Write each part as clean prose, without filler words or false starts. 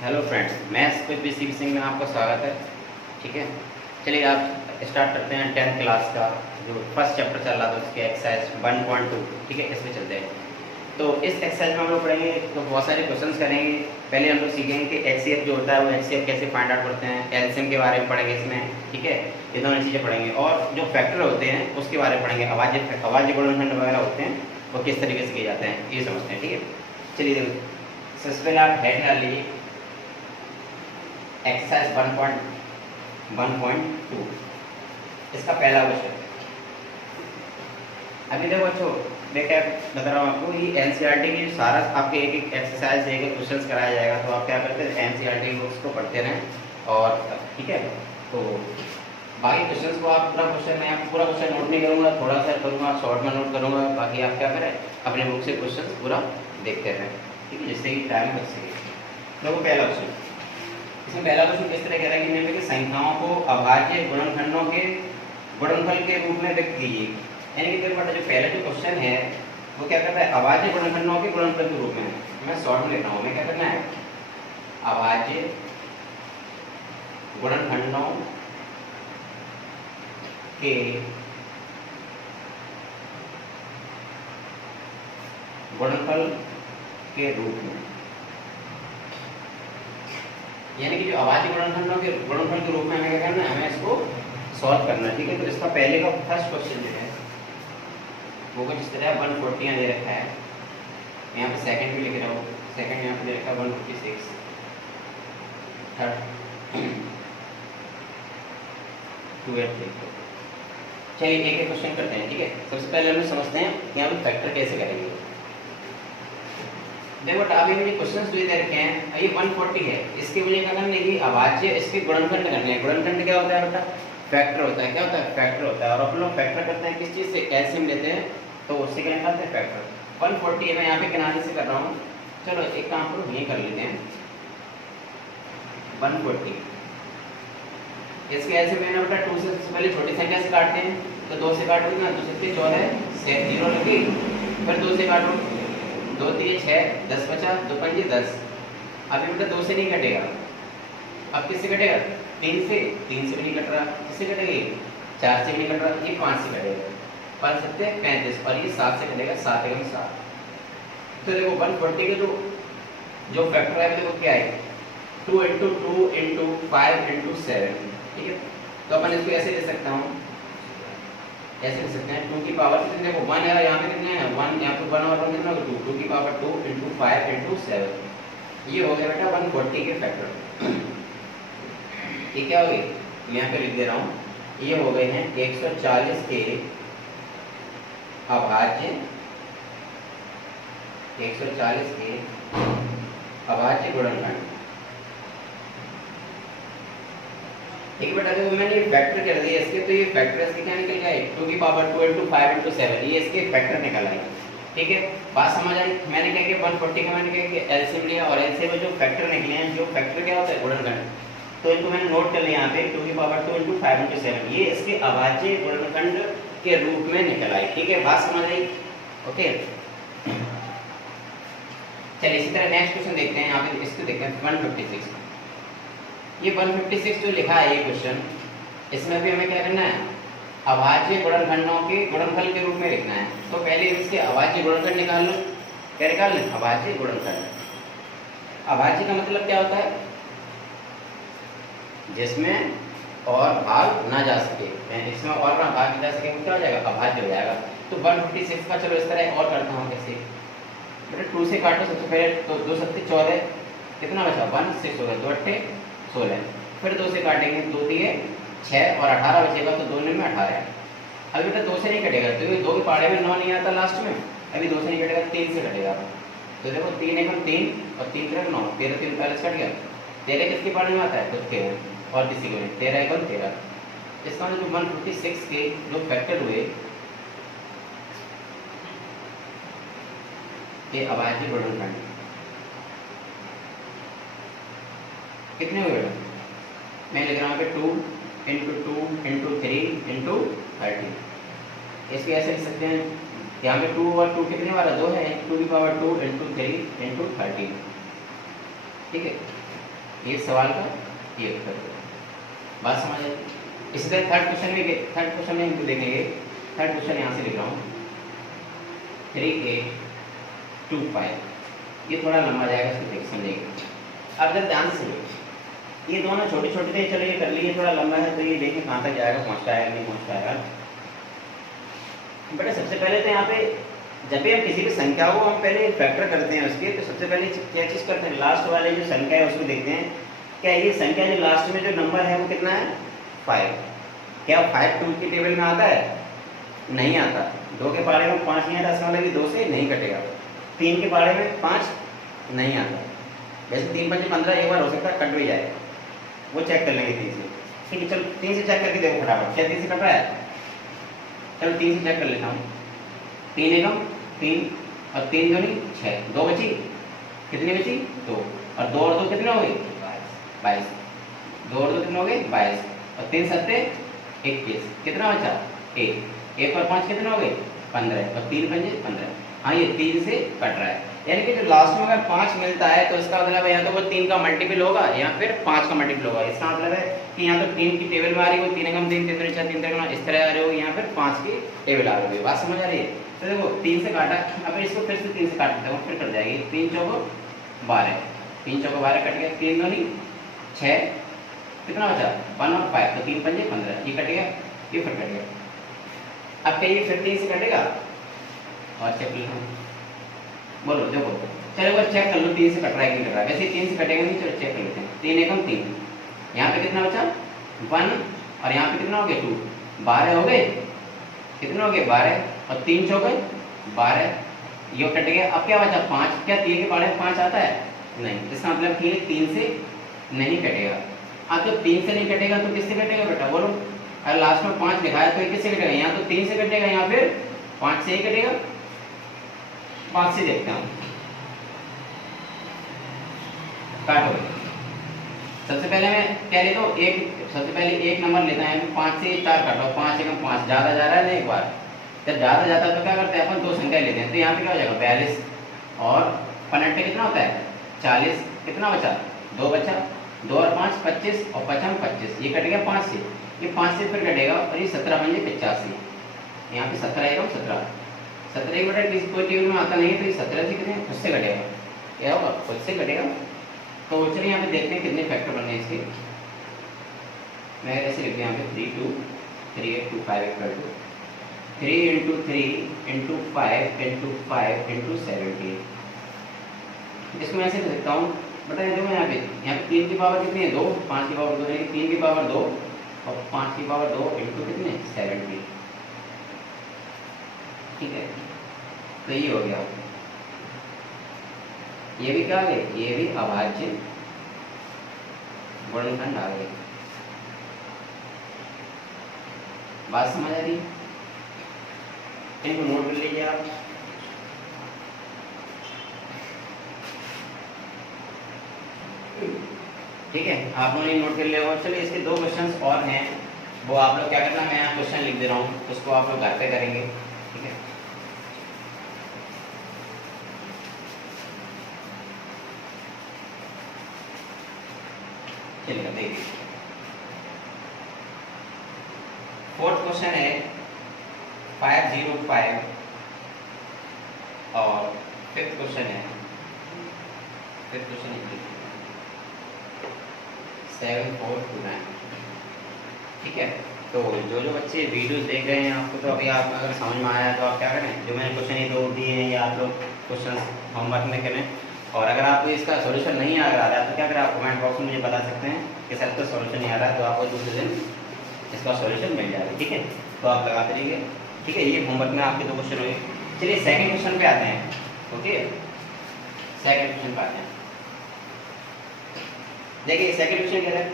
Hello friends, maths with BCB Singh में आपका स्वागत है। ठीक है, चलिए आप स्टार्ट करते हैं 10th क्लास का जो फर्स्ट चैप्टर चल रहा था उसके एक्सरसाइज 1.2। ठीक है, इसमें चलते हैं। तो इस एक्सरसाइज में हम लोग पढ़ेंगे तो बहुत सारे क्वेश्चंस करेंगे। पहले हम लोग सीखेंगे कि एचसीएफ जो होता है वो एचसीएफ कैसे फाइंड आउट करते हैं, एलसीएम के बारे में पढ़ेंगे इसमें। ठीक है, ये दोनों चीज़ें पढ़ेंगे और जो फैक्टर होते हैं उसके बारे में पढ़ेंगे। आवाज़ गुणनखंड वगैरह होते हैं वो किस तरीके से किए जाते हैं ये समझते हैं। ठीक है, चलिए देखो, सबसे पहले आप हेड डाल लीजिए एक्सरसाइज 1.1.2 इसका पहला क्वेश्चन। अभी देखो बच्चों, मैं क्या बता रहा हूँ आपको, ये एनसीईआरटी की सारा आपके एक एक एक्सरसाइज एक एक क्वेश्चन कराया जाएगा। तो आप क्या करते हैं, एनसीईआरटी बुक्स को पढ़ते रहें और ठीक है। तो बाकी क्वेश्चंस को आप पूरा क्वेश्चन, मैं पूरा क्वेश्चन नोट नहीं करूँगा, थोड़ा सा करूँगा, शॉर्ट में नोट करूँगा। बाकी आप क्या करें, अपने बुक से क्वेश्चन पूरा देखते रहें, ठीक है, जिससे कि टाइम बच सके। देखो पहला क्वेश्चन, इसमें पहला क्वेश्चन किस तरह कह रहा है कि निम्नलिखित संख्याओं को अभाज्य गुणनखंडों के गुणनफल के रूप में व्यक्त कीजिए। यानी कि देखो जो पहला जो क्वेश्चन है वो क्या करता है, अभाज्य गुणनखंडों के गुणनफल के रूप में। मैं शॉर्ट में लिख रहा हूँ, मैं क्या करना है, अभाज्य गुणनखंडों के गुणनफल के रूप में, यानी कि जो अभाज्य गुणनखंडों के गुणनफल के रूप में हमें क्या करना है, हमें इसको सॉल्व करना है। ठीक है, तो इसका पहले का फर्स्ट क्वेश्चन जो है वो कुछ इस तरह 140 यहाँ दे रखा है, यहाँ पे सेकंड भी लिख रहा हूँ, सेकंड यहाँ पे दे रखा है 156, थर्ड 283। चलिए एक एक क्वेश्चन करते हैं। ठीक है, सबसे पहले हम समझते हैं कि हम फैक्टर कैसे करेंगे। देखो अभी मुझे क्वेश्चंस जो दे रखे हैं, ये 140 है, इसके मुझे क्या करना है कि अभाज्य इसके गुणनखंड करने हैं। गुणनखंड क्या होता है बेटा, फैक्टर होता है। क्या होता है, फैक्टर होता है। और अपन लोग फैक्टर करते हैं किस चीज़ से, एलसीएम लेते हैं तो उससे क्या निकालते हैं, फैक्टर। 140 है, मैं यहाँ पे किनारे से कर रहा हूँ। चलो एक काम करो, यही कर लेते हैं 140। इसके एलसीएम लेना बेटा 2 से पहले छोटी संख्या से काटते हैं, तो 2 से काटोगे ना, 2 से 14 से 0 लगी, फिर 2 से काटो, 2 3 6 10 बचा, 2 5 10। अभी बेटा 2 से नहीं कटेगा, अब किससे कटेगा, 3 से भी नहीं कट रहा, किससे कटेगी, 4 से भी नहीं कट रहा, ये 5 से कटेगा, 5 7 35, और ये 7 से कटेगा, 7 एकम 7। तो देखो 140 के जो फैक्टर है देखो क्या है, 2 × 2 × 5 × 7। ठीक है, तो अपन इसको ऐसे ले सकता हूँ, ऐसे लिख सकते हैं 2 की पावर कितने, देखो 1 है यहाँ पे, कितने हैं 1, यहाँ पे 1 और 1 कितना होगा 2, 2 की पावर 2 × 5 × 7। ये हो गया बेटा 140 के फैक्टर। ये क्या हो गई, मैं यहाँ पे लिख दे रहा हूँ, ये हो गए हैं 140 के अभाज्य, 140 के अभाज्य गुणनखंड। ठीक है बेटा, देखो मैंने ये फैक्टर कर दिया इसके, तो ये फैक्टर इसके क्या निकल गया, 2 की पावर 2 × 5 × 7, ये इसके फैक्टर निकल आए। ठीक है, बात समझ आई। मैंने क्या किया 140 का मैंने क्या किया एलसीएम लिया, और एलसीएम में जो फैक्टर निकले हैं, जो फैक्टर क्या होता है गुणनखंड, तो इनको मैंने नोट कर लिया यहाँ पे 2 की पावर 2 × 5 × 7, ये इसके अभाज्य गुणनखंड के रूप में निकल आई। ठीक है, बात समझ आई। ओके, चलिए इसी तरह नेक्स्ट क्वेश्चन देखते हैं। यहाँ पे इसको देखते हैं 156। ये 156 जो लिखा है ये क्वेश्चन, इसमें भी हमें क्या करना है, अभाज्य गुणनखंडों के गुणनफल के रूप में लिखना है। तो पहले इसके अभाज्य गुणनखंड निकाल लो। क्या निकाल लें, अभाज्य गुणनखंड। अभाज्य का मतलब क्या होता है, जिसमें और भाग ना जा सके, इसमें और ना भाग जा सके, क्या हो जाएगा, अभाज्य हो जाएगा। तो 156 का चलो इस तरह और करता हूँ कैसे, बेटा 2 से काटो सबसे पहले, तो 2 7 14, कितना बचा 1 6 हो गया, 2 8 16, फिर 2 से काटेंगे, 2 3 6 और 18 बचेगा, तो 2 9 में 18 है। अभी बेटा 2 से नहीं कटेगा, तो ये 2 के पाड़े में 9 नहीं आता लास्ट में, अभी 2 से नहीं कटेगा, 3 से कटेगा। तो देखो 3 एकम 3 और 3 3 9, 13 3 40 कट गया। 13 किसके पाड़े में आता है, तो 13 और किसी को नहीं, 13 एकम 13। इसका मतलब 156 के जो फैक्टर हुए ये अभाज्य गुणनखंड कितने हुए, मैं लिख रहा हूँ कि 2 × 2 × 3 × 30। इसको ऐसे लिख सकते हैं, यहाँ पे 2 और 2 कितने वाला 2 है, 2 की पावर 2 × 3 × 30। ठीक है, ये सवाल का ये उत्तर होगा। बात समझ आई? इसी तरह थर्ड क्वेश्चन में इनको देखेंगे। थर्ड क्वेश्चन यहाँ से लिख रहा हूँ 3825। ये थोड़ा लंबा जाएगा, इसको देख समझेंगे। अब जब ध्यान से ये दोनों छोटे छोटे थे, चलो ये कर लिए, थोड़ा लंबा है तो ये देखें कहाँ तक जाएगा, पहुँच पाएगा नहीं पहुँच पाएगा। बेटा सबसे पहले तो यहाँ पे जब भी हम किसी भी संख्या को हम पहले फैक्टर करते हैं उसके, तो सबसे पहले क्या चीज़ करते हैं, लास्ट वाले जो संख्या है उसको देखते हैं। क्या ये संख्या जो लास्ट में जो नंबर है वो कितना है? 5। क्या 5 2 की टेबल में आता है? नहीं आता। 2 के पारे में 5 नहीं आता, इसका मतलब 2 से नहीं कटेगा। 3 के पारे में 5 नहीं आता। वैसे 3 5 15 एक बार हो सकता है कट भी जाए, वो चेक कर लेंगे 3 से। ठीक है, चलो 3 से चेक करके देखो फटाफट, क्या 3 से कट रहा है? चलो 3 से चेक कर लेता हूँ। 3 एकम 3 और 3 दूनी 6, 2 बची, कितनी बची? 2, और 2 और 2 कितने हो गए? 22। 2 और 2 कितने हो गए? 22, और 3 सत्ते 21, कितना बचा? 1। 1 और 5 कितने हो गए? 15, और 3 पंजे 15। हाँ, ये 3 से कट रहा है, यानी कि जो लास्ट में अगर 5 मिलता है तो इसका मतलब है या तो वो 3 का मल्टीपल होगा या फिर 5 का मल्टीपल होगा। इसका मतलब है कि यहाँ तो 3 की टेबल में आ रही है, 3 एकम 3 3 3 4 3 3 इस तरह आ रही होगी, यहाँ फिर 5 की टेबल आ रही है। बात समझ आ रही है? तो देखो 3 से काटा, अब इसको फिर से 3 से काट देता हूँ, फिर कट जाएगी। 3 चौको 12, 3 चौको 12 कट गया, 3 दूनी 6, कितना बचा? 1 और 5, तो 3 पंजे 15, ये कट गया, ये फिर कट गया। अब क्या ये फिर 3 से कटेगा? और चेक कर लो, बोलो जो बोलो, चलो बस चेक कर लो 3 से कट रहा है कि नहीं कट रहा है। वैसे 3 से कटेगा नहीं, चलो चेक कर लेते हैं। 3 एकम 3, यहाँ पे कितना बचा? 1, और यहाँ पे कितना हो गया? 2, 12 हो गए, कितने हो गए? 12, और 3 चौके 12, ये कट गया। अब क्या बचा? 5। क्या 3 के पारे में 5 आता है? नहीं, इसका मतलब कि 3 से नहीं कटेगा। अब तो 3 से नहीं कटेगा तो किससे कटेगा बेटा, बोलो? अगर लास्ट में 5 लिखा है तो ये किससे कटेगा? यहाँ तो 3 से कटेगा, यहाँ फिर 5 से ही कटेगा। 5 से देखते हैं, काटो। सबसे पहले मैं क्या लेता हूँ, सबसे पहले एक नंबर लेता है, 5 से 4 काटो, 5 एकम 5, ज़्यादा जा रहा है ना एक बार, जब ज़्यादा जाता है तो क्या करते हैं अपन, 2 संख्या लेते हैं। तो यहाँ पे क्या हो जाएगा? 42, और 15 कितना होता है? 40, कितना बचा? 2 बचा, 2 और 5 25, और 5 25, ये कट गया 5 से, ये 5 से फिर कटेगा, और ये 17 पंजे 85, यहाँ पे 17 एकम 17, 17 एक बेटा किसी कोई टेबल में आता नहीं है, तो ये 17 से कितने खुद से कटेगा, क्या होगा? खुद से कटेगा। तो चलिए यहाँ पे देखते हैं कितने फैक्टर बने इसके। मैं ऐसे लिखते हैं यहाँ पे 3 2 3 8 2 5 equal to 3 into 3 into 5 into 5 into 17। इसको मैं ऐसे लिख सकता हूँ, बता देखो यहाँ पे 3 की पावर कितनी है? 2, 5 की पावर 2, यानी 3 की पावर 2 और 5 की पावर 2 इंटू कितने? 17। ठीक है, तो ये हो गया। ये भी क्या आ गए? ये भी अभाज्य गुणनखंड आ गए। बात समझ आ रही है? इनको नोट कर लीजिए आप। ठीक है, आप लोगों ने नोट कर लिया। और चलिए इसके 2 क्वेश्चंस और हैं, वो आप लोग क्या करना, मैं यहाँ क्वेश्चन लिख दे रहा हूँ, उसको आप लोग घर पे करेंगे। ठीक है, चलिए देखिए। 4th क्वेश्चन है 505, और 5th क्वेश्चन है 7429। ठीक है, तो जो बच्चे वीडियोस देख रहे हैं, आपको तो अभी आप अगर समझ में आया तो आप क्या करें, जो मैंने क्वेश्चन ये 2 दिए हैं, या आप लोग क्वेश्चन होमवर्क में करें। और अगर आपको इसका सॉल्यूशन नहीं आ रहा है तो क्या करें, आप कमेंट बॉक्स में मुझे बता सकते हैं कि सर तो सॉल्यूशन नहीं आ रहा है, तो आपको दूसरे दिन इसका सॉल्यूशन मिल जाएगा। ठीक है, तो आप लगाते रहिए। ठीक है, ये होमवर्क में आपके 2 क्वेश्चन हुए। चलिए सेकंड क्वेश्चन पे आते हैं। ओके, सेकंड क्वेश्चन पे आते हैं। देखिए सेकंड क्वेश्चन क्या है,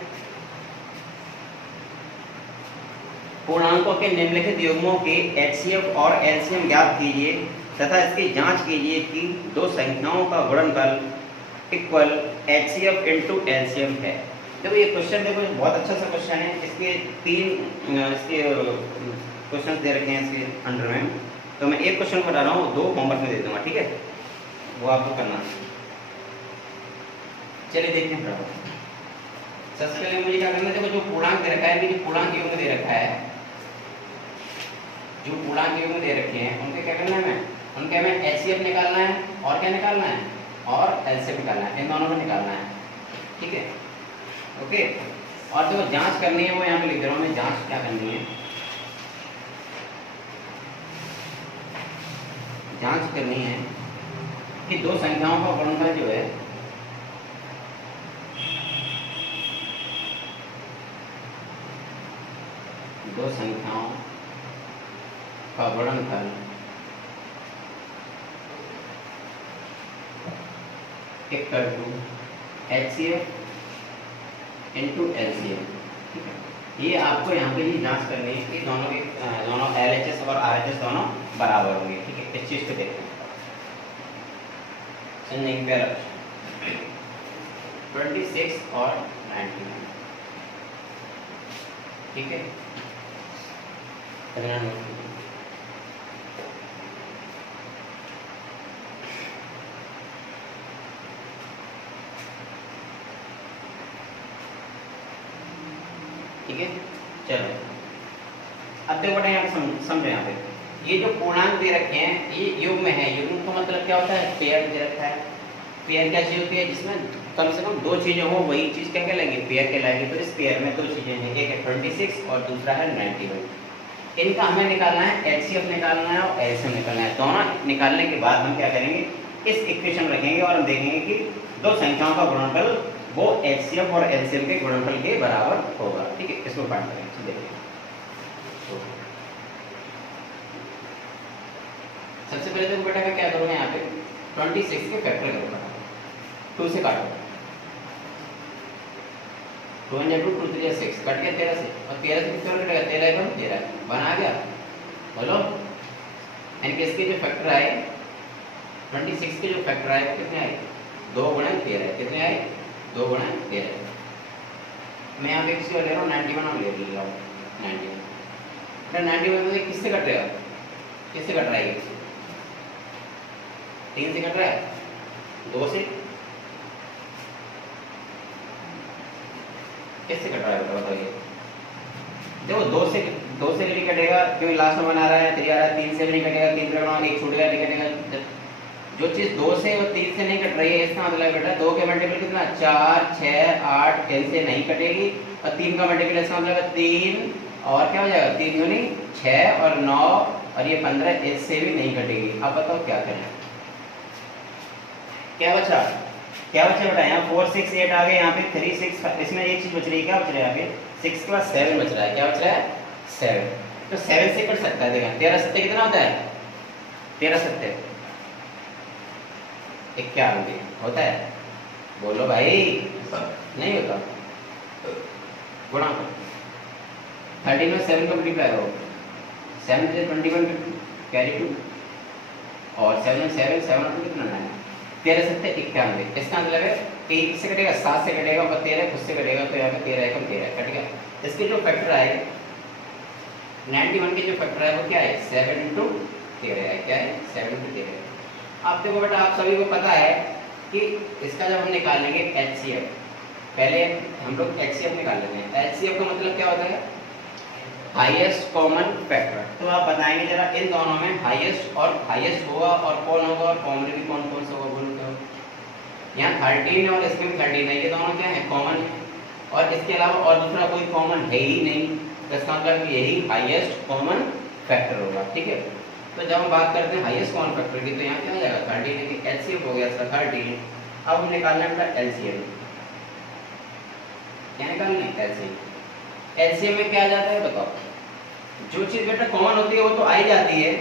पूर्णांकों के निम्नलिखित युग्मों के एचसीएफ और एलसीएम ज्ञात कीजिए तथा इसकी जांच कीजिए कि 2 संख्याओं का गुणनफल इक्वल एचसीएफ इनटू एलसीएम है। देखो ये क्वेश्चन देखो बहुत अच्छा सा क्वेश्चन है। इसके 3 इसके क्वेश्चन दे रखे हैं इसके अंडर में, तो मैं एक क्वेश्चन बता रहा हूँ, 2 होमवर्क में दे दूंगा। ठीक है, वो आपको करना है। चलिए देखते हैं फटाफट। सबसे पहले मुझे क्या करना है, देखो जो पूर्णांक दे रखा है, जो पूर्णांक युग्म दे रखा है, जो पूर्णांक युग्म दे रखे हैं उनके क्या करना है, उनके हमें एचसीएफ निकालना है और क्या निकालना है, और एलसीएम निकालना है, इन दोनों को निकालना है। ठीक है, ओके। और देखो जांच करनी है, वो यहाँ पे लिख दे रहा हूँ मैं, जांच क्या करनी है, जांच करनी है कि दो संख्याओं का गुणनफल जो है दो संख्याओं का गुणनफल equal to HCF into LCM. ठीक है, ये आपको यहाँ पे ही जांच करनी है कि दोनों के दोनों एलएचएस और आरएचएस दोनों बराबर होंगे। ठीक है, इस चीज को देखते हैं। 26 और 99। ठीक है, ठीक है, चलो अब देखो बेटा यहाँ पे समझो, यहाँ पे ये जो पूर्णांक दे रखे हैं ये युग्म है। युग्म का मतलब क्या होता है, पेयर दे रखा है। पेयर क्या चीज होती है, जिसमें कम से कम दो चीजें हो, वही चीज क्या कहलाएगी, पेयर कहलाएगी। तो इस पेयर में दो चीजें हैं, एक है 26 और दूसरा है 91। इनका हमें निकालना है, एचसीएफ निकालना है और एलसीएम निकालना है। दोनों निकालने के बाद हम क्या करेंगे, इस इक्वेशन रखेंगे और हम देखेंगे कि दो संख्याओं का गुणनफल वो एचसीएफ और एलसीएम के गुणनफल के बराबर होगा। ठीक है, इसको पाठ करेंगे, देखिए। सबसे पहले तो बेटा मैं क्या करूँगा, यहाँ पे 26 के फैक्टर करूँगा, 2 से काटो, 2 × 2 2 3 6 कट गया 13 से, और 13 से कितना कटेगा, 13 × 13 बना गया। बोलो, यानी कि इसके जो फैक्टर आए 26 के जो फैक्टर आए वो कितने आए, 2 × 13। कितने आए, 2 × 13। मैं यहाँ पे किसी और ले रहा हूँ, 91 और ले रहा हूँ 91। 91 में किससे कट रहा है, किससे कट रहा है, 3 से कट रहा है, 2 से, किससे कट रहा है बताइए। देखो 2 से भी कटेगा क्योंकि लास्ट में बना रहा है, 3 आ रहा है, 3 से भी नहीं कटेगा, 3 से कटना, एक छूटेगा, नहीं कटेगा। जो चीज 2 से और 3 से नहीं कट रही है, इसका मतलब बेटा 2 के मल्टीपल कितना, 4 6 8 इनसे नहीं कटेगी, और 3 का मल्टीपल इसका मतलब 3 और क्या हो जाएगा, 3 दूनी 6 और 9 और ये 15 इससे भी नहीं कटेगी। अब बताओ क्या करें, क्या बचा बेटा, यहाँ 4 6 8 आ गए, यहाँ पे 3 6, इसमें एक चीज बच रही है, क्या बच रहा है यहाँ पे, 6 के बाद 7 बच रहा है। क्या बच रहा है, 7। तो 7 से कट सकता है, देखा 13 7 कितना होता है, 13 7 91 होता है। बोलो भाई, नहीं होता, गुणा 13 में 7 का मल्टीप्लाई करो, 7 से 21 कैरी 2 और 7 में 7 7 कितना 9, 13 7 91। इसका मतलब है कि 1 से कटेगा, 7 से कटेगा और 13 खुद से कटेगा, तो यहाँ पे 13 1 13 कट गया। इसके जो फैक्टर आए 91 के जो फैक्टर है वो क्या है, 7 × 13 है। क्या है, 7 × 13। अब देखो बेटा, आप सभी को पता है कि इसका जब हम निकालेंगे एचसीएफ, पहले हम लोग एचसीएफ निकाल लेते हैं। एचसीएफ का मतलब क्या होता है, हाईएस्ट कॉमन फैक्टर। तो आप बताएंगे जरा, इन दोनों में हाईएस्ट होगा और कौन होगा, और कॉमन भी कौन कौन सा होगा, बोलो क्या होगा। यहाँ 13 और इसमें 13 है, ये दोनों क्या है, कॉमन है, और इसके अलावा और दूसरा कोई कॉमन है ही नहीं। तो इसका मतलब यही हाईएस्ट कॉमन फैक्टर होगा। ठीक है, तो जब हम बात करते हैं हाईएस्ट कॉमन फैक्टर की, तो यहाँ क्या हो जाएगा, 13 है कि एचसीएफ हो गया इसका 13। अब हम निकालना है बेटा एलसीएम। क्या निकालना है, एलसीएम। एलसीएम में क्या आ जाता है बताओ, जो चीज बेटा कॉमन होती है वो तो आ ही जाती है,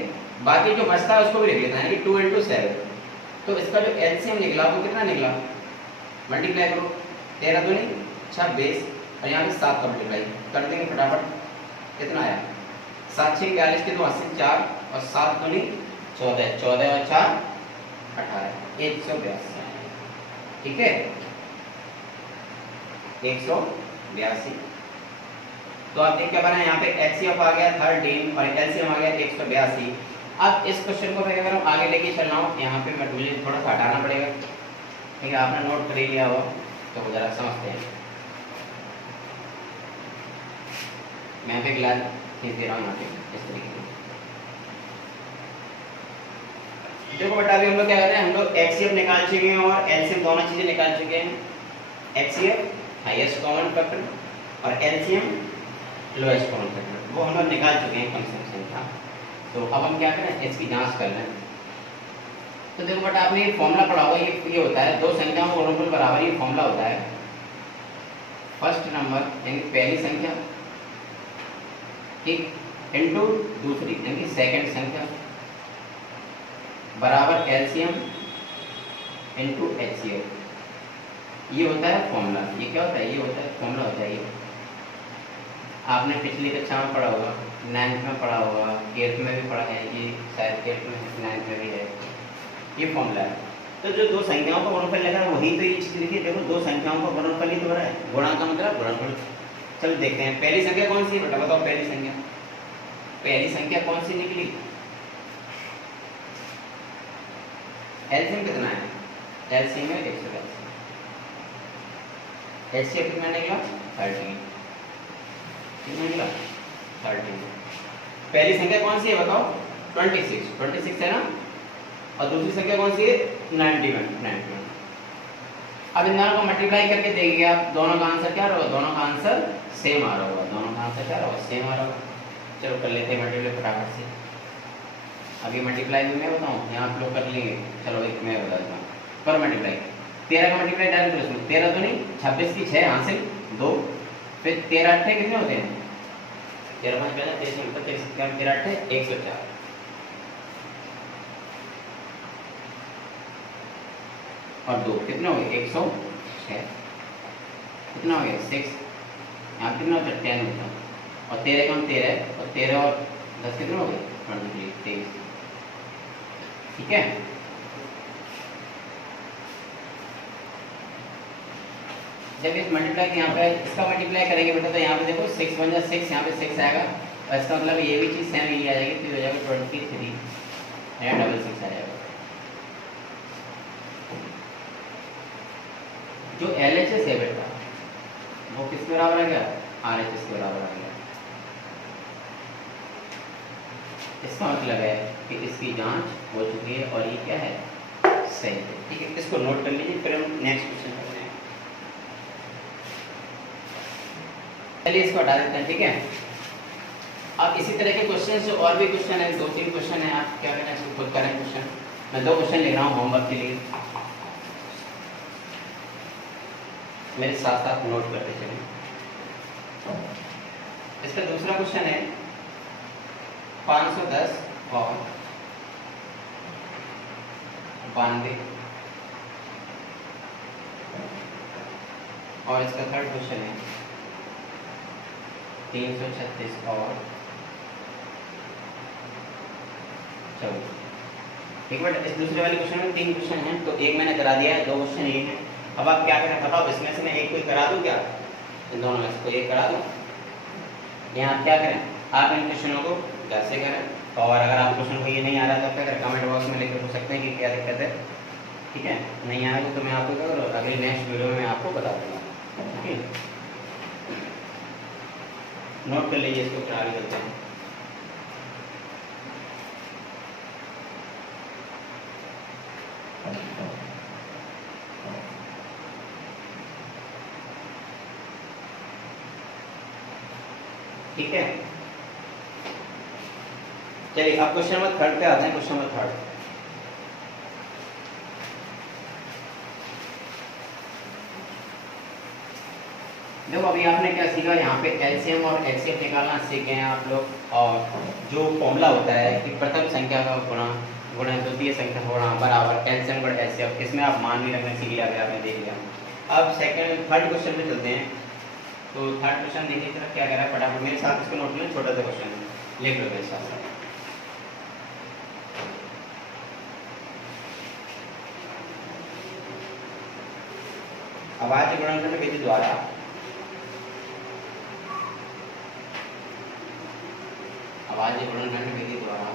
बाकी जो बचता है उसको भी लिख लेते हैं कि 2 × 7। तो इसका जो एलसीएम निकला वो कितना निकला, मल्टीप्लाई करो, 13 दूनी 26 और यहाँ पे 7 का मल्टीप्लाई कर देंगे फटाफट, कितना आया, 7 6 42 के 2 80 4 और 7 दूनी 14 14 और 4 18 182। ठीक है, 182। तो आप देख क्या बना, यहाँ पे एचसीएफ आ गया 13 और एलसीएम आ गया 182। अब इस क्वेश्चन को मैं अगर हम आगे लेके चल रहा हूँ, यहाँ पे मुझे थोड़ा सा हटाना पड़ेगा। ठीक है, आपने नोट कर लिया हो तो जरा समझते हैं। मैं यहाँ पे ग्लास खींच दे रहा हूँ यहाँ पे इस तरीके से। देखो बेटा अभी हम लोग क्या कर रहे हैं, हम लोग एचसीएफ निकाल चुके हैं और एलसीएम दोनों चीजें निकाल चुके हैं। एचसीएफ हाईएस्ट कॉमन फैक्टर और एलसीएम लोएस्ट कॉमन फैक्टर वो हम लोग निकाल चुके हैं कम संख्या। तो अब हम क्या करें, इसकी जांच कर लें। तो देखो बेटा आपने ये फॉर्मूला पढ़ा होगा, ये होता है दो संख्याओं का गुणनफल बराबर, ये फॉर्मूला होता है फर्स्ट नंबर यानी पहली संख्या एक इनटू दूसरी यानी सेकंड संख्या बराबर एलसीएम इनटू एचसीएफ। ये होता है फॉर्मूला। ये क्या होता है, ये होता है फॉर्मूला होता है। ये आपने पिछली कक्षा में पढ़ा होगा, 9th में पढ़ा होगा, 8th में भी पढ़ा है, ये शायद 8th में 9th में भी है। ये फॉर्मूला है। तो जो दो संख्याओं का गुणनफल लिखा है वही तो ये चीज लिखी है। देखो दो संख्याओं का गुणनफल ही तो बड़ा है, गुणा का मतलब गुणनफल। चलो देखते हैं पहली संख्या कौन सी है बेटा, बताओ पहली संख्या, पहली संख्या कौन सी निकली। एलसीएम कितना है, एलसीएम है 180, एचसीएफ कितना निकला 30, कितना निकला 30। पहली संख्या कौन सी है बताओ 26 है ना, और दूसरी संख्या कौन सी है 91। अब इन दोनों को मल्टीप्लाई करके देखिए आप, दोनों का आंसर क्या होगा, दोनों का आंसर सेम आ रहा होगा, दोनों का आंसर क्या होगा सेम आ रहा होगा। चलो कर लेते हैं मल्टीप्लाई फटाफट से। अभी मल्टीप्लाई भी मैं बताऊँ, यहाँ आप लोग कर लेंगे। चलो एक मैं बता देता हूँ, पर मल्टीप्लाई 13 का मल्टीप्लाई डायरेक्ट करो इसमें, 13 तो नहीं 26 की 6 हासिल 2, फिर 13 8 कितने होते हैं, 13 5 पहले 13 8 104, और 2 कितने हो गए 106, कितना हो गया 6, यहाँ कितना होता है 10 होता है, और 13 कम 13 और 13 और 10 कितने हो गए 23। ठीक है, जब इस मल्टीप्लाई यहाँ पे इसका मल्टीप्लाई करेंगे बेटा तो यहाँ पे देखो 6 बन जाए 6, यहाँ पे 6 आएगा, और इसका मतलब ये भी चीज़ सेम ही आ जाएगी, तो हो जाएगा 23 या 66 आ जाएगा। जो LHS है बेटा वो किसके बराबर आ गया, RHS के बराबर आ गया। इसका मतलब है कि इसकी जांच हो चुकी है और ये क्या है सही है। ठीक है, इसको नोट कर लीजिए, फिर हम नेक्स्ट क्वेश्चन करते हैं। चलिए इसको हटा देते हैं। ठीक है, अब इसी तरह के क्वेश्चन से और भी क्वेश्चन है, 2-3 क्वेश्चन है, आप क्या करना है इसको खुद करें क्वेश्चन। मैं 2 क्वेश्चन लिख रहा हूँ होमवर्क के लिए, मेरे साथ साथ नोट करते चलिए। इसका दूसरा क्वेश्चन है 510 और 92, और इसका थर्ड क्वेश्चन है 336 और 24। ठीक है, इस दूसरे वाले क्वेश्चन में 3 क्वेश्चन हैं, तो एक मैंने करा दिया है, 2 क्वेश्चन ये हैं। अब आप क्या करें बताओ, इसमें से मैं एक कोई करा दूं क्या, इन दोनों में से कोई एक करा दूं। यहाँ आप क्या करें, आप इन क्वेश्चनों को कैसे करें, और अगर आप क्वेश्चन को ये नहीं आ रहा तो क्या करें, कमेंट बॉक्स में लिख सकते हैं कि क्या दिक्कत है। ठीक है, नहीं आएगा तो मैं आपको क्या करूँ, अगली नेक्स्ट वीडियो में मैं आपको बता दूँगा। ठीक है, नोट कर लीजिए इसको, फिर आगे चलते हैं। ठीक है, चलिए अब क्वेश्चन नंबर 3 पे आते हैं। क्वेश्चन नंबर 3, देखो अभी आपने क्या सीखा, यहाँ पे एलसीएम और एचसीएफ निकालना सीखे हैं आप लोग, और जो फॉर्मूला होता है कि प्रथम संख्या का गुणा द्वितीय संख्या का गुणा बराबर एलसीएम गुणा एचसीएफ, इसमें आप मान भी रखना सीख लिया, आपने देख लिया। अब थर्ड क्वेश्चन पे चलते हैं। तो थर्ड क्वेश्चन देखिए तरफ क्या कह रहा है, फटाफट मेरे साथ इसको नोट लें, छोटा सा क्वेश्चन लिख लो मेरे साथ। अभाज्य गुणनखंड विधि द्वारा अभाज्य गुणनखंड विधि द्वारा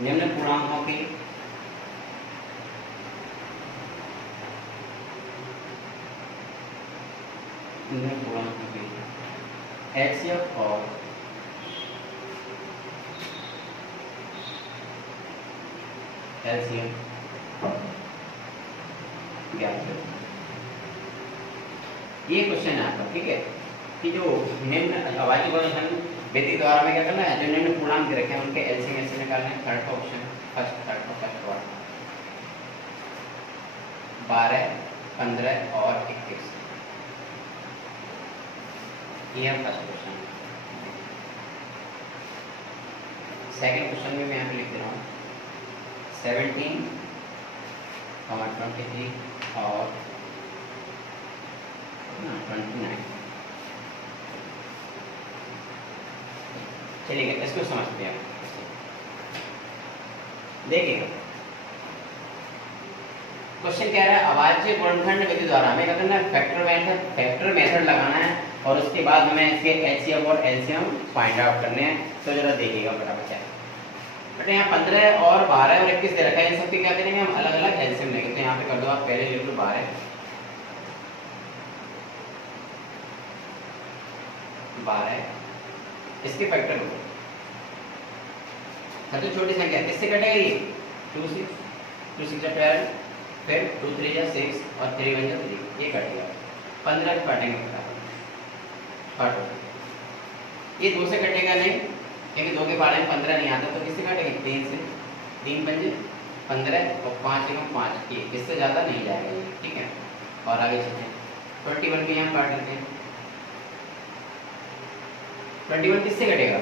निम्न पूर्णांकों की एचसीएफ और एलसीएम ज्ञात करो। ये क्वेश्चन है आपका, ठीक है, कि जो निम्न अभाज्य गुणनखंड विधि द्वारा में क्या करना है, जो निम्न पूर्णांक रखे हैं उनके एलसीएम ऐसे निकालना है। थर्ड का ऑप्शन, फर्स्ट वर्ड 12, 15 और 21, ये है फर्स्ट क्वेश्चन। सेकंड क्वेश्चन में मैं यहाँ पे लिख दे रहा हूँ 17, 23 और 29। चलिए इसको समझते हैं। देखिएगा क्वेश्चन कह रहा है अभाज्य गुणनखंड विधि द्वारा हमें क्या करना है, फैक्टर मेथड लगाना है और उसके बाद हमें इसके एचसीएफ और एलसीएम फाइंड आउट करने हैं। तो जरा देखिएगा फटाफट क्या बेटा, यहाँ 15 और 12 और 21 दे रखा है, इन सबके क्या करेंगे हम अलग अलग एलसीएम लेंगे। तो यहाँ पे कर दो आप, पहले लिख लो 12, 12 इसके फैक्टर को सबसे छोटी संख्या किससे कटेगा, ये 2 6, 2 6 12, फिर 2 3 या 6 और 3 1 3, ये कटेगा। 15 से काटेंगे काटो, ये 2 से कटेगा नहीं क्योंकि 2 के बारे में 15 नहीं आता, तो किससे काटेंगे 3 से, 3 पंजे 15 और 5 एवं 5, ये इससे ज़्यादा नहीं जाएगा ये, ठीक है। और आगे चलते हैं 21 के यहाँ काट लेते हैं। 21 किससे कटेगा,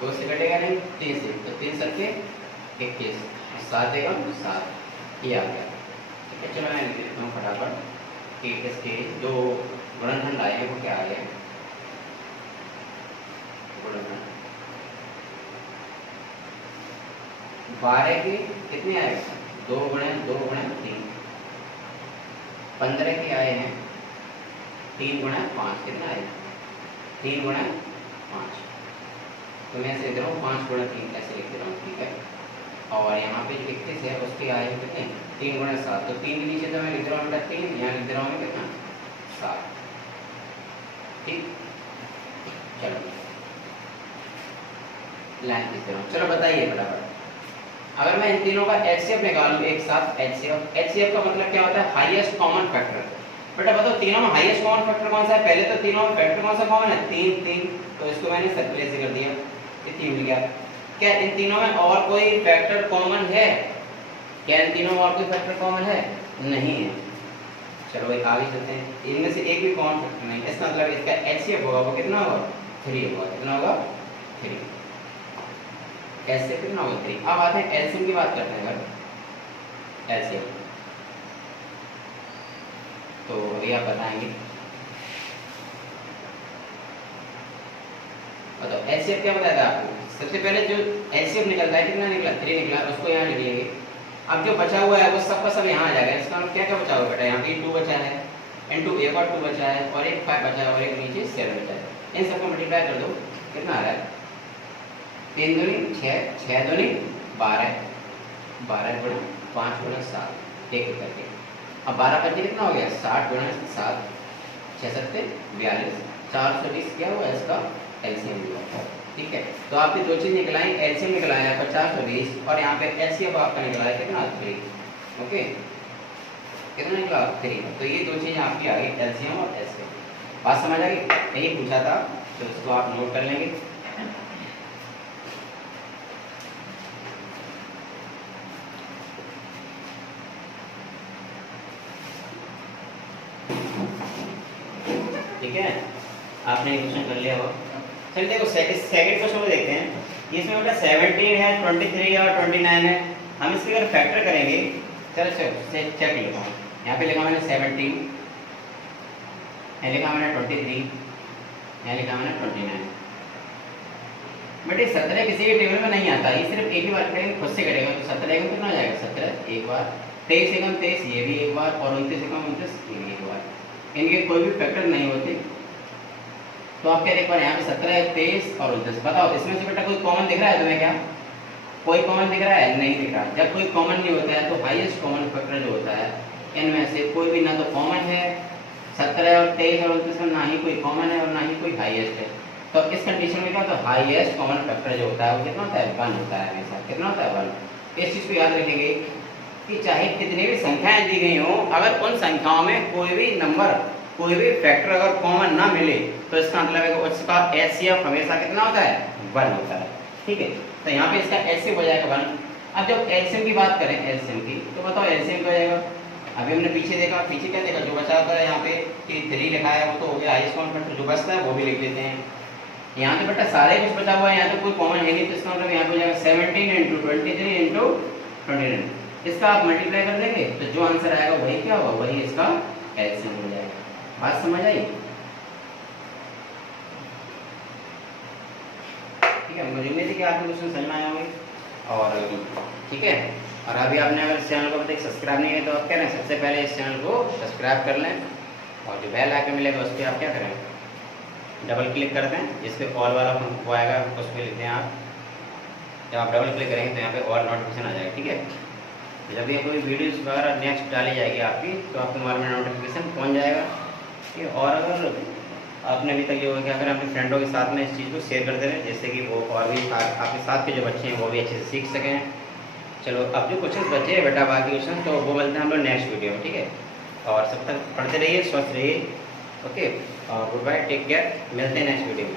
2 से कटेगा नहीं, 3 से, तो 3 सबके 21, 7 एवं 7, ये आ गया, ठीक है। चलो मैं लिख देता हूँ फटाफट कि इसके जो गुणनखंड आए हैं वो क्या आ गए। गुणनखंड 12 के कितने आए, 2 गुणे 3, 15 के आए हैं 3 गुणे 5, कितना आए 3 गुणे 5, तो मैं ऐसे लिख रहा हूँ 5 गुणे 3 ऐसे लिख रहा हूँ, ठीक है। और यहाँ पे जो 21 है उसके आए हैं कितने, 3 गुणे 7, तो 3 के नीचे तो मैं लिख रहा हूँ 3, यहाँ लिख रहा हूँ कितना 7, ठीक। चलो लाइन लिख रहा हूँ, चलो बताइए फटाफट। अगर मैं इन तीनों का एचसीएफ निकालूं एक साथ, एचसीएफ का मतलब क्या होता है, हाईएस्ट कॉमन फैक्टर। बेटा बताओ तीनों में हाईएस्ट कॉमन फैक्टर कौन सा है, पहले तो तीनों में फैक्टर कौन सा कॉमन है, 3, तो इसको मैंने सर्कुलर से कर दिया, ये 3 मिल गया। क्या इन तीनों में और कोई फैक्टर कॉमन है, क्या इन तीनों में और कोई फैक्टर कॉमन है, नहीं है। चलो भाई आगे चलते हैं, इनमें से एक भी कॉमन फैक्टर नहीं, इसका मतलब इसका एचसीएफ होगा वो कितना होगा 3 होगा, कितना होगा 3, एचसीएफ कितना होगा 3। अब आते हैं एलसीएम की बात करते हैं। अगर एलसीएम तो अभी आप बताएंगे, तो एचसीएफ क्या बताया था आपको, सबसे पहले जो एचसीएफ निकलता है कितना निकला 3 निकला, उसको यहाँ लिख लेंगे। अब जो बचा हुआ है वो सबका सब यहाँ आ जाएगा, इसका मतलब क्या क्या बचा हुआ बेटा, यहाँ पे 2 बचा है, इनटू एक और 2 बचा है, और एक 5 बचा है, और एक नीचे 7 बचा है। इन सबको मल्टीप्लाई कर दो, कितना आ रहा है 3 दूनी 6, 6 दूनी 12, 12 गुणा 5 गुणा 7, एक करके। अब 12 पंजे कितना हो गया 60 गुणा 7, 6 7 42, 420 क्या हुआ इसका एलसीएम हुआ, ठीक है। तो आपने दो चीज निकलाई, एलसीएम निकलाया 50 और 20, और यहाँ पे एचसीएफ आपका निकला है कितना 3, ओके, कितना निकला 3। तो ये दो चीज आपकी आ गई एलसीएम और एचसीएफ, बात समझ आ गई, यही पूछा था, तो इसको आप नोट कर लेंगे। ठीक है, आपने क्वेश्चन कर लिया हो। चलिए देखो सेकंड क्वेश्चन को देखते हैं। इसमें बेटा 17 है, 23 और 29 है, हम इसके अगर फैक्टर करेंगे, चलो चेक लेता हूँ। यहाँ पे लिखा मैंने 17, यहाँ लिखा मैंने 23, यहाँ लिखा मैंने 29। बेटे 17 किसी भी टेबल में नहीं आता, ये सिर्फ एक ही बार करेंगे, खुद से करेंगे, तो 17 एकम कितना हो जाएगा 17 एक बार, 23 एकम 23 ये भी एक बार, और 29 एकम 29 ये भी एक बार। इनके कोई भी फैक्टर नहीं होते, तो आप क्या देख पा रहे हैं यहाँ पे 17, 23 और 29। बताओ इसमें से बेटा कोई कॉमन दिख रहा है तुम्हें, क्या कोई कॉमन दिख रहा है, नहीं दिख रहा। जब कोई कॉमन नहीं होता है तो हाईएस्ट कॉमन फैक्टर जो होता है इनमें से कोई भी ना तो कॉमन है 17 और 23 और 29 में ना ही कोई कॉमन है और ना ही कोई हाईएस्ट है। तो इस कंडीशन में क्या होता है, हाईएस्ट कॉमन फैक्टर जो होता है वो कितना होता है, 1 होता है हमेशा। कितना होता है, 1। इस चीज को याद रखेंगे कि चाहे कितनी भी संख्याएं दी गई हो, अगर उन संख्याओं में कोई भी नंबर, कोई भी फैक्टर अगर कॉमन ना मिले तो इसका मतलब है कि उसका एचसीएफ हमेशा कितना होता है, 1 होता है। ठीक है, तो यहाँ पे इसका एचसीएफ हो जाएगा 1। अब जब एलसीएम की बात करें, एलसीएम की, तो बताओ एलसीएम क्या हो जाएगा। अभी हमने पीछे देखा, पीछे क्या देखा, जो बचा होता है यहाँ पे कि 3 लिखा है वो तो हो गया हाईएस्ट कॉमन फैक्टर, जो बचता है वो भी लिख देते हैं। यहाँ पे बेटा सारे कुछ बचा हुआ है, यहाँ पे कोई कॉमन है नहीं, तो इसका मतलब यहाँ पे हो जाएगा 17 × 23 × 29। इसका आप मल्टीप्लाई कर देंगे तो जो आंसर आएगा वही क्या होगा, वही इसका एलसीएम हो जाएगा। बात समझ आई? ठीक है, मुझे उम्मीद है कि आपको क्वेश्चन समझ में आया होगा। और ठीक है, और अभी आपने अगर इस चैनल को अभी तक सब्सक्राइब नहीं किया तो आप क्या करें, सबसे पहले इस चैनल को सब्सक्राइब कर लें और जो बेल आइकन मिलेगा उस पर आप क्या करें, डबल क्लिक करते हैं, जिस पे ऑल वाला वो आएगा उस पर लिखते हैं आप। जब आप डबल क्लिक करेंगे तो यहाँ पे ऑल नोटिफिकेशन आ जाएगा। ठीक है, जब ये कोई वीडियोस वगैरह नेक्स्ट डाली जाएगी आपकी तो आपके मोबाइल में नोटिफिकेशन पहुँच जाएगा। ठीक है, और अगर आपने अभी तक जो है क्या करें, अपने फ्रेंडों के साथ में इस चीज़ को शेयर करते रहें, जिससे कि वो और भी आपके साथ के जो बच्चे हैं वो भी अच्छे से सीख सकें। चलो, अब जो क्वेश्चन बचे हैं बेटा बाकी क्वेश्चन तो वो मिलते हैं हम लोग नेक्स्ट वीडियो में। ठीक है, और सब तक पढ़ते रहिए, स्वस्थ रहिए। ओके, और गुड बाय, टेक केयर, मिलते हैं नेक्स्ट वीडियो में।